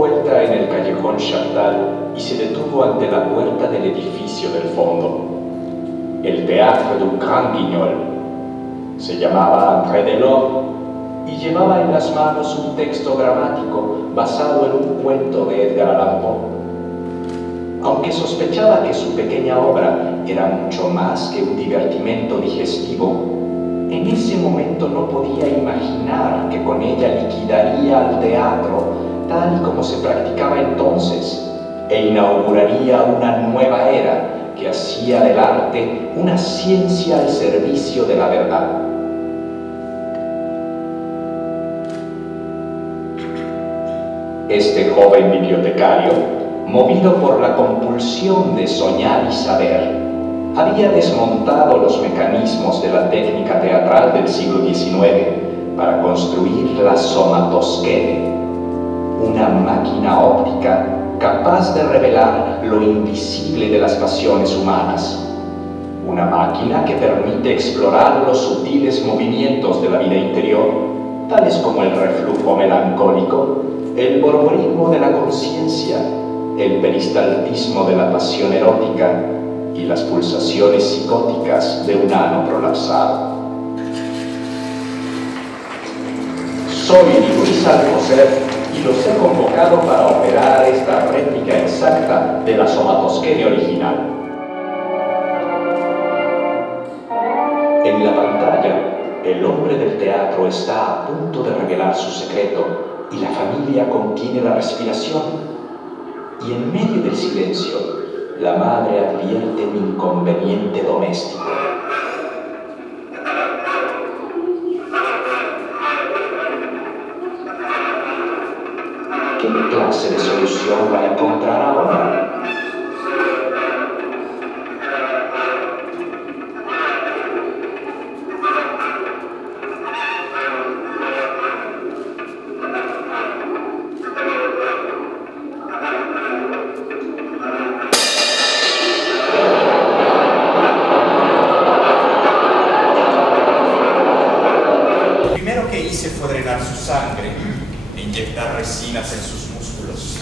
vuelta en el callejón Chaptal y se detuvo ante la puerta del edificio del fondo. El Théâtre du Grand Guignol. Se llamaba André Delors y llevaba en las manos un texto dramático basado en un cuento de Edgar Allan Poe. Aunque sospechaba que su pequeña obra era mucho más que un divertimento digestivo, en ese momento no podía imaginar que con ella liquidaría al teatro tal y como se practicaba entonces e inauguraría una nueva era que hacía del arte una ciencia al servicio de la verdad. Este joven bibliotecario, movido por la compulsión de soñar y saber, había desmontado los mecanismos de la técnica teatral del siglo XIX para construir la somatosquene, una máquina óptica capaz de revelar lo invisible de las pasiones humanas, una máquina que permite explorar los sutiles movimientos de la vida interior, tales como el reflujo melancólico, el borborismo de la conciencia, el peristaltismo de la pasión erótica y las pulsaciones psicóticas de un ano prolapsado. Soy Luis Alcocer y los he convocado para operar esta réplica exacta de la somatosquene original. En la pantalla, el hombre del teatro está a punto de revelar su secreto y la familia contiene la respiración. Y en medio del silencio, la madre advierte un inconveniente doméstico. ¿Qué clase de solución va a encontrar ahora? Fue drenar su sangre e inyectar resinas en sus músculos.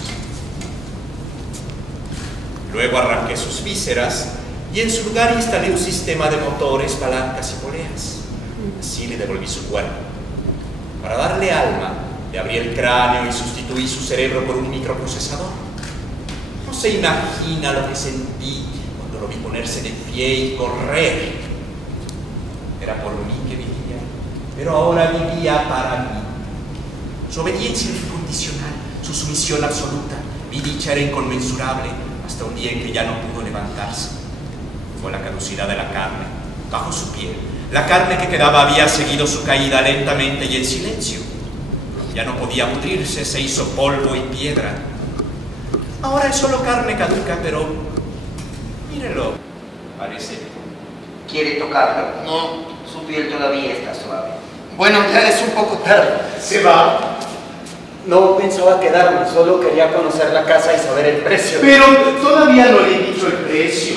Luego arranqué sus vísceras y en su lugar instalé un sistema de motores, palancas y poleas. Así le devolví su cuerpo. Para darle alma, le abrí el cráneo y sustituí su cerebro por un microprocesador. No se imagina lo que sentí cuando lo vi ponerse de pie y correr. Era por mí que vivía, pero ahora vivía para mí. Su obediencia era incondicional, su sumisión absoluta. Mi dicha era inconmensurable, hasta un día en que ya no pudo levantarse. Fue la caducidad de la carne, bajo su piel. La carne que quedaba había seguido su caída lentamente y en silencio. Ya no podía pudrirse, se hizo polvo y piedra. Ahora es solo carne caduca, pero mírelo, parece. ¿Quiere tocarlo? No, su piel todavía está suave. Bueno, ya es un poco tarde. ¿Se va? No pensaba quedarme, solo quería conocer la casa y saber el precio. Pero todavía no le he dicho el precio.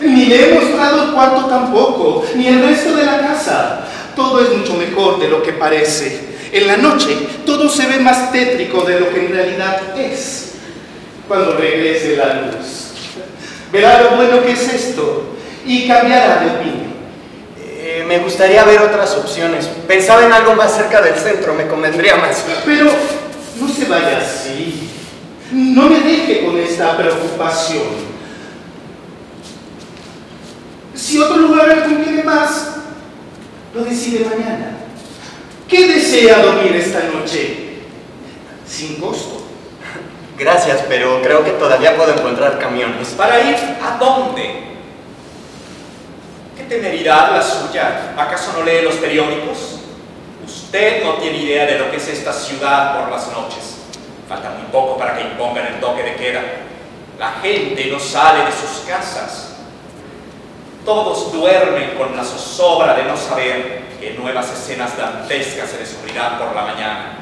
Ni le he mostrado el cuarto tampoco, ni el resto de la casa. Todo es mucho mejor de lo que parece. En la noche, todo se ve más tétrico de lo que en realidad es. Cuando regrese la luz, verá lo bueno que es esto y cambiará de opinión. Me gustaría ver otras opciones. Pensaba en algo más cerca del centro, me convendría más. Pero no se vaya así. No me deje con esta preocupación. Si otro lugar le conviene más, lo decide mañana. ¿Qué desea dormir esta noche? Sin costo. Gracias, pero creo que todavía puedo encontrar camiones. ¿Para ir a dónde? ¿Qué temeridad la suya? ¿Acaso no lee los periódicos? Usted no tiene idea de lo que es esta ciudad por las noches. Falta muy poco para que impongan el toque de queda. La gente no sale de sus casas. Todos duermen con la zozobra de no saber que nuevas escenas dantescas se descubrirán por la mañana.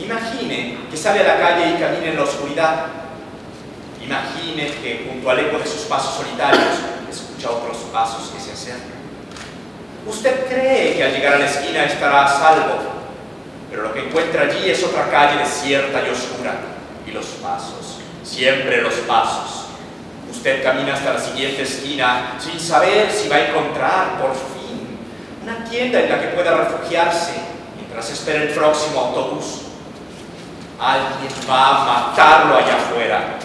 Imagine que sale a la calle y camina en la oscuridad. Imagine que junto al eco de sus pasos solitarios escucha otros pasos que se acercan. Usted cree que al llegar a la esquina estará a salvo, pero lo que encuentra allí es otra calle desierta y oscura. Y los pasos, siempre los pasos. Usted camina hasta la siguiente esquina sin saber si va a encontrar, por fin, una tienda en la que pueda refugiarse mientras espera el próximo autobús. Alguien va a matarlo allá afuera.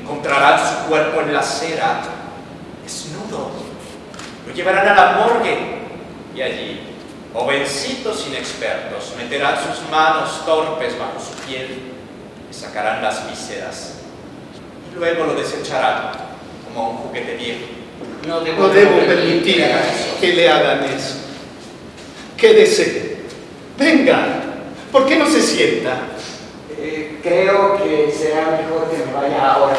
Encontrarán su cuerpo en la acera, desnudo. Lo llevarán a la morgue y allí, jovencitos inexpertos meterán sus manos torpes bajo su piel, le sacarán las vísceras y luego lo desecharán como un juguete viejo. No debo permitir que le hagan eso. Quédese. Venga, ¿por qué no se sienta? Creo que será mejor que me vaya ahora.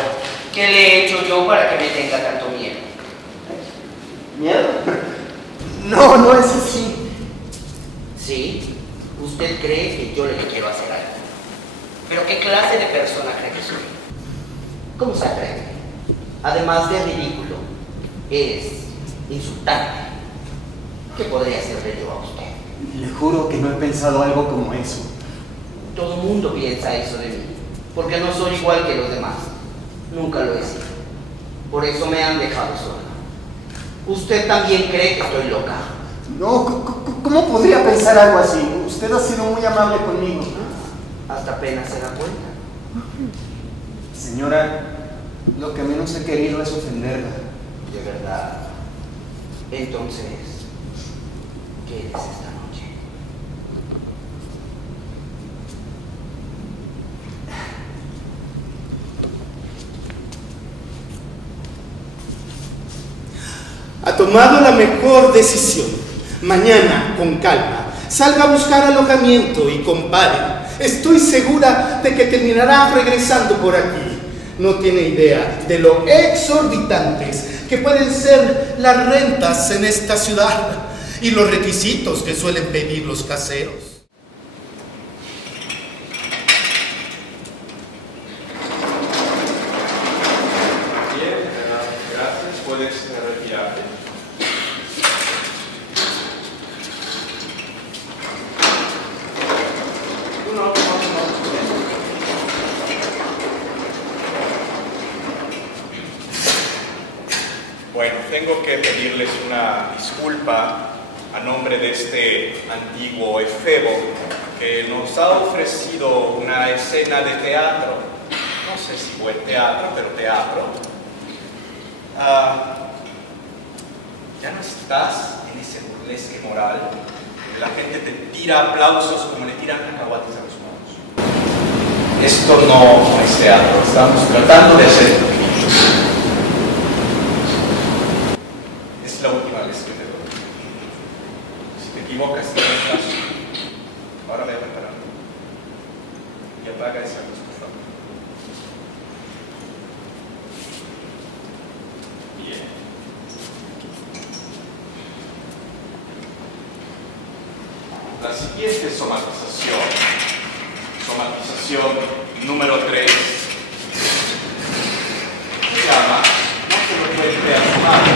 ¿Qué le he hecho yo para que me tenga tanto miedo? ¿Miedo? No, no es así. Sí, usted cree que yo le quiero hacer algo. Pero ¿qué clase de persona cree que soy? ¿Cómo se atreve? Además de ridículo, es insultante. ¿Qué podría hacerle yo a usted? Le juro que no he pensado algo como eso. Todo el mundo piensa eso de mí, porque no soy igual que los demás. Nunca lo he sido. Por eso me han dejado sola. ¿Usted también cree que estoy loca? No, ¿cómo podría pensar algo así? Usted ha sido muy amable conmigo. Hasta apenas se da cuenta. Señora, lo que menos he querido es ofenderla. De verdad. Entonces, ¿qué es esta noche? Ha tomado la mejor decisión. Mañana, con calma, salga a buscar alojamiento y compare. Estoy segura de que terminará regresando por aquí. No tiene idea de lo exorbitantes que pueden ser las rentas en esta ciudad y los requisitos que suelen pedir los caseros. Bien, gracias. Puedes retirarte. No. Bueno, tengo que pedirles una disculpa a nombre de este antiguo efebo que nos ha ofrecido una escena de teatro. No sé si buen teatro, pero teatro. Ya no estás en ese burlesque moral donde la gente te tira aplausos como le tiran cacahuates a los monos. Esto no es teatro, estamos tratando de hacer esto. Es la última vez que te doy. Si te equivocas, te doy caso. Ahora ve a prepararte. Y apaga esa luz, por favor. Bien. La siguiente somatización número 3, se llama "No se lo cuente a su madre".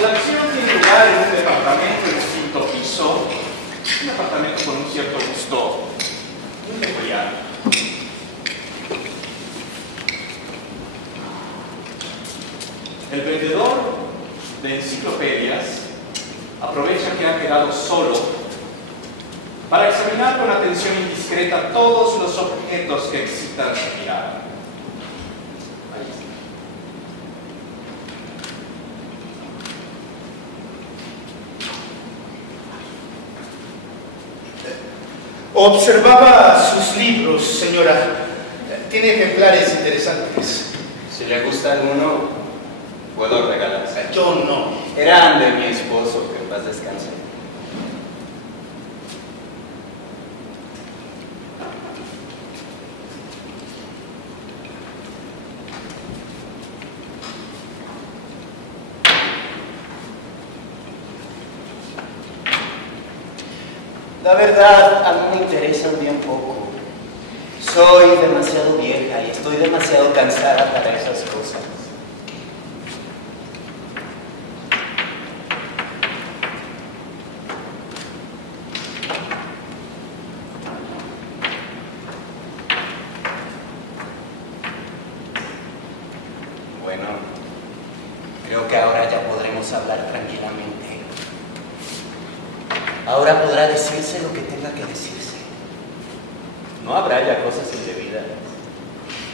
La acción tiene lugar en un departamento en el 5º piso, un apartamento con un cierto gusto muy peculiar. El vendedor de enciclopedias aprovecha que ha quedado solo para examinar con atención indiscreta todos los objetos que excitan su mirada. Ahí está. Observaba sus libros, señora. Tiene ejemplares interesantes. Si le gusta alguno, puedo regalárselo. Yo no. Eran de mi esposo, que en paz descanse. La verdad, a mí me interesan bien poco. Soy demasiado vieja y estoy demasiado cansada para esas cosas. Bueno, creo que ahora ya podremos hablar tranquilamente. Ahora podrá decirse lo que tenga que decirse. No habrá ya cosas indebidas.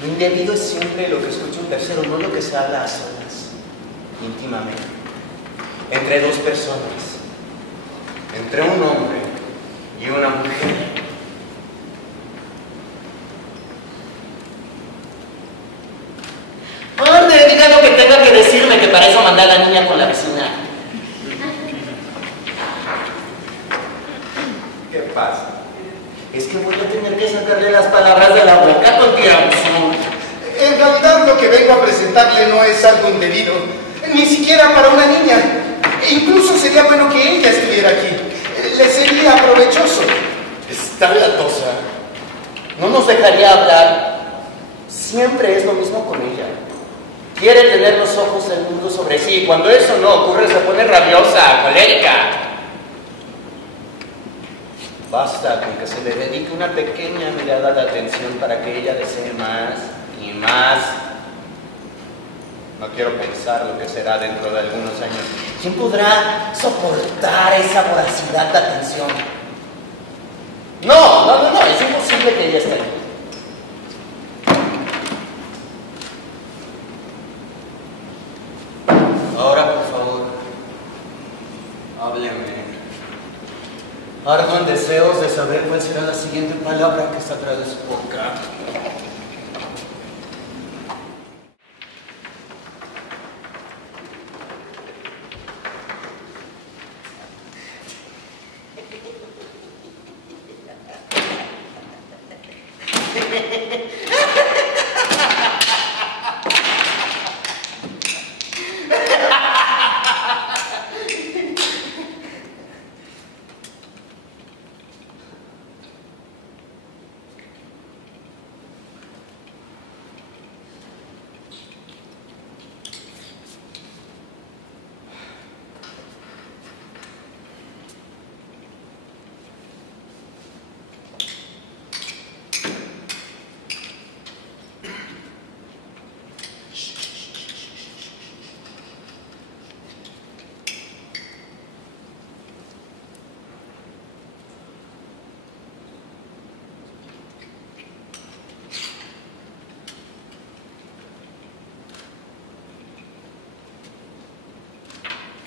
Lo indebido es siempre lo que escucha un tercero, no lo que se habla a solas, íntimamente, entre dos personas, entre un hombre y una mujer. ¡Ande, diga lo que tenga que decirme, que para eso mandé a la niña con la vecina! ¿Qué pasa? Es que voy a tener que sacarle las palabras de la boca con tiramuzón. En realidad lo que vengo a presentarle no es algo indebido, ni siquiera para una niña. E incluso sería bueno que ella estuviera aquí. Le sería provechoso. Está latosa. No nos dejaría hablar. Siempre es lo mismo con ella. Quiere tener los ojos del mundo sobre sí. Y cuando eso no ocurre se pone rabiosa, colérica. Basta con que se le dedique una pequeña mirada de atención para que ella desee más y más. No quiero pensar lo que será dentro de algunos años. ¿Quién podrá soportar esa voracidad de atención? No, es imposible que ella esté ahí. Ahora, por favor, hábleme. Ardo en deseos de saber cuál será la siguiente palabra que saldrá de su boca.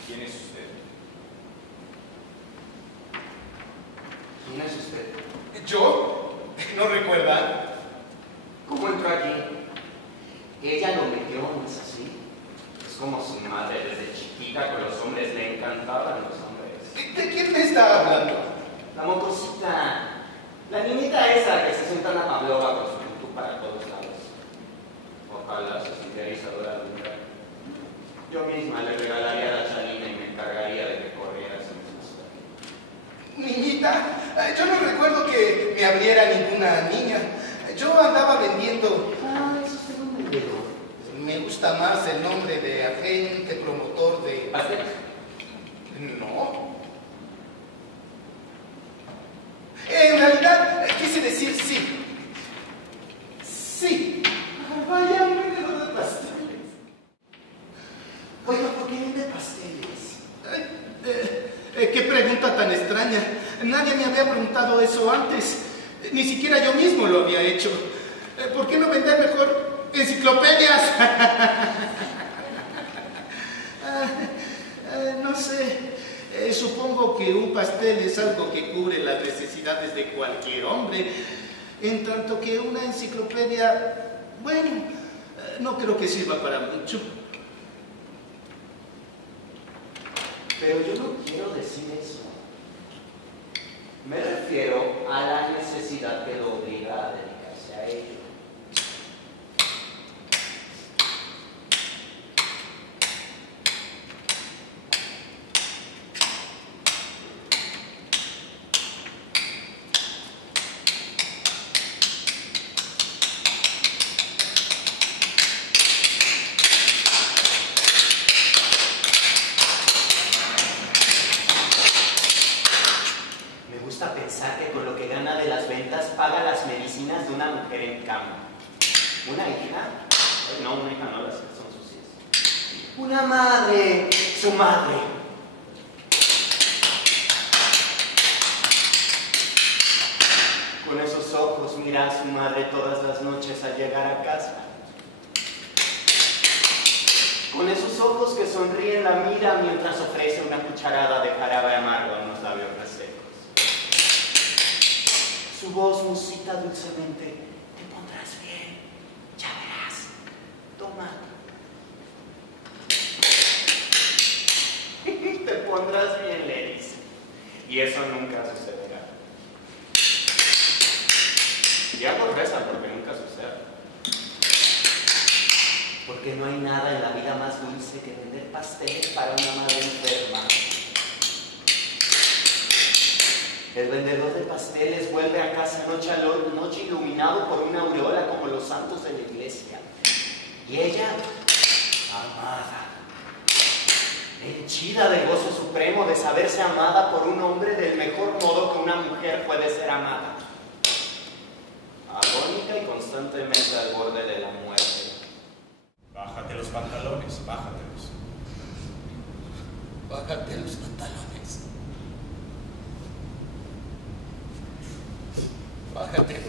¿Quién es usted? ¿Quién es usted? ¿Yo? ¿No recuerda? ¿Cómo entró aquí? Ella lo metió, ¿no es así? Es como su madre, desde chiquita con los hombres, le encantaban los hombres. ¿De quién me está hablando? La motorcita, la niñita esa que se sienta en la Pavlova con su tutú para todos lados. Ojalá se sintiera Isadora Dunga. Yo misma le regalaría la chalina y me encargaría de que corriera sin sus. Niñita, yo no recuerdo que me abriera ninguna niña. Yo andaba vendiendo. Ah, eso es un vendedor. Me gusta más el nombre de agente promotor de... ¿Pastel? No. En realidad, quise decir sí. Sí. Vaya, un vendedor de pasteles. Oiga, ¿por qué vende pasteles? Qué pregunta tan extraña. Nadie me había preguntado eso antes. Ni siquiera yo mismo lo había hecho. ¿Por qué no vender mejor enciclopedias? No sé. Supongo que un pastel es algo que cubre las necesidades de cualquier hombre. En tanto que una enciclopedia, bueno, no creo que sirva para mucho. Pero yo no quiero decir eso. Me refiero a la necesidad que lo obliga a dedicarse a ello. mujer en cama. ¿Una hija? No, una hija no, las hijas son sucias. Una madre, su madre. Con esos ojos mira a su madre todas las noches al llegar a casa. Con esos ojos que sonríen la mira mientras ofrece una cucharada de jarabe amargo en los labios resecos. Su voz musita dulcemente: te pondrás bien, ya verás, toma. Te pondrás bien, le dice. Y eso nunca sucederá. Y algo rezan porque nunca sucede. Porque no hay nada en la vida más dulce que vender pasteles para una madre enferma. El vendedor de pasteles vuelve a casa noche a noche iluminado por una aureola como los santos de la iglesia. Y ella, amada, henchida de gozo supremo de saberse amada por un hombre del mejor modo que una mujer puede ser amada. Agónica y constantemente al borde de la muerte. Bájate los pantalones, bájatelos. Bájate los pantalones. Bájate.